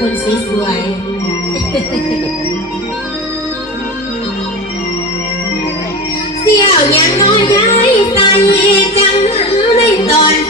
คนสวยเสี่ยวยังน้อยใจจังไม่ตอน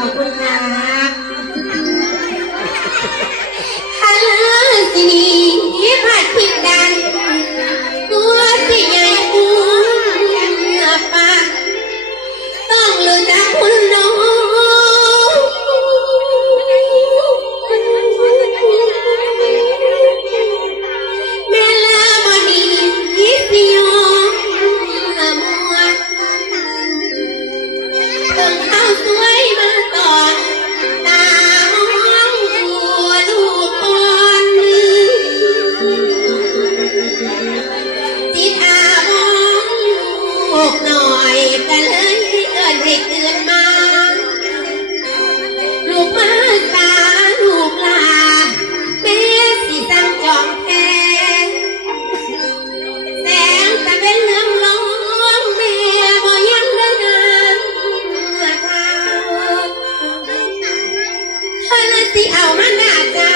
ขอบ สิเอามานาเจ้า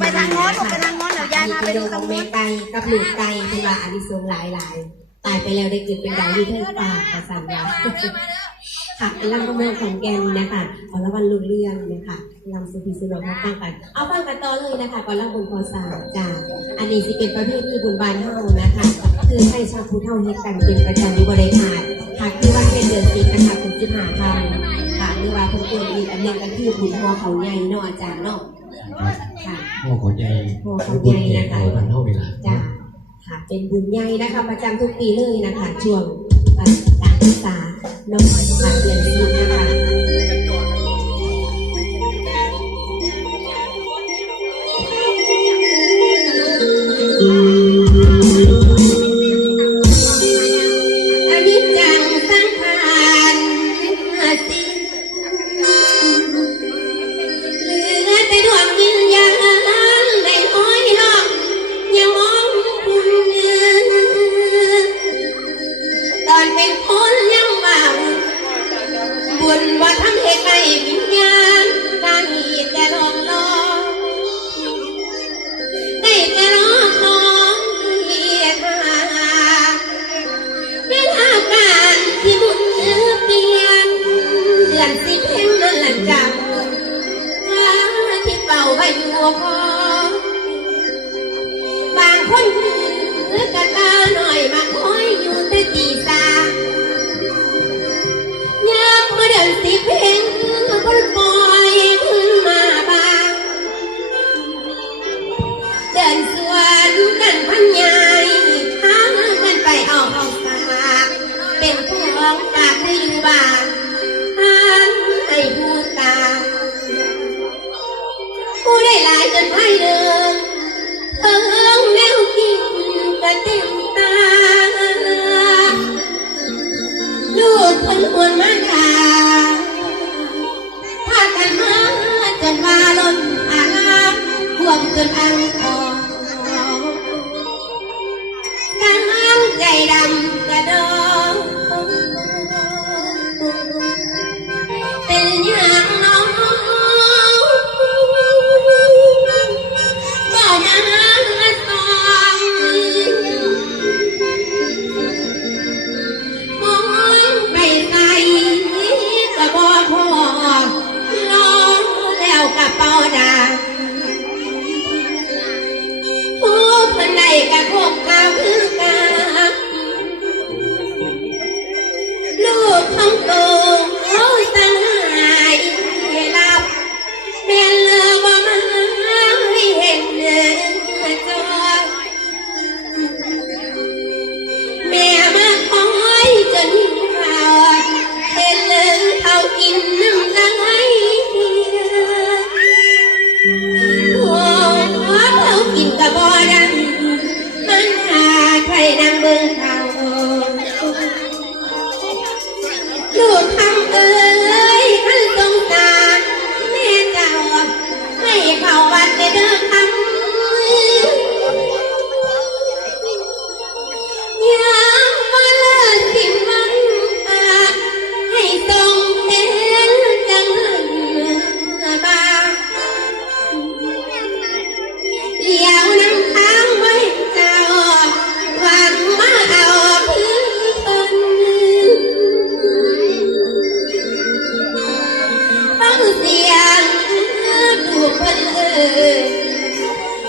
ไปทางโน้นไปทางโน้นเดี๋ยวยายพาไปดูตรงโนไปกับหลุดไปลตุลาอาริสงหลายหลายตายไปแล้วได้เกิดเป็นดาวดีทั้งปากประสานยาค่ะเป็นลำกงะเมือของแกนนะคะขอละวันลุเรื่องนะคะลำสุพีสุนทรตั้งกันเอาฟังกันต่อเลยนะคะก่อนร่างบุญพอสาวจากอันนี้จะเป็นประเภทที่บุญบานเท่านะคะ คือให้ชาวพุทธเฮาเฮ็ดกันเป็นประจำอยู่บริขาดค่ะคือว่าเป็นเดือนสิงหาคมสิงหาคมค่ะหรือว่าเพิ่เกิดอีกอันนึงก็คือบุญพอเขาใหญ่นอจารย์เนาะ ค่ะพ่อขอใจพ่อขอใจนะคะบุญแก่เขาพันเท่าเวลาจ้าค่ะเป็นบุญใหญ่นะคะ ประจำทุกปีเลยนะคะ ช่วงเอ่อการศึกษาเนาะค่ะเดือนสิบนะคะ ของฝากให้อยู่บ้านทานให้ผู้ตาผู้ได้หลายจนให้เดินเพิ่งแนวกินกระเต็มตาลูกคนหวนมาดาพากันมาจนว่าล้นอาลาท่วมจนอังคอ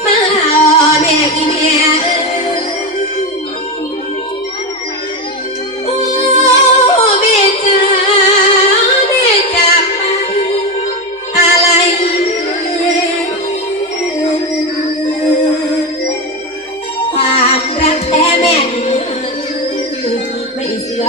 มาเอาแม่อีแม่ความรักแท้แม่ไม่เสื่อ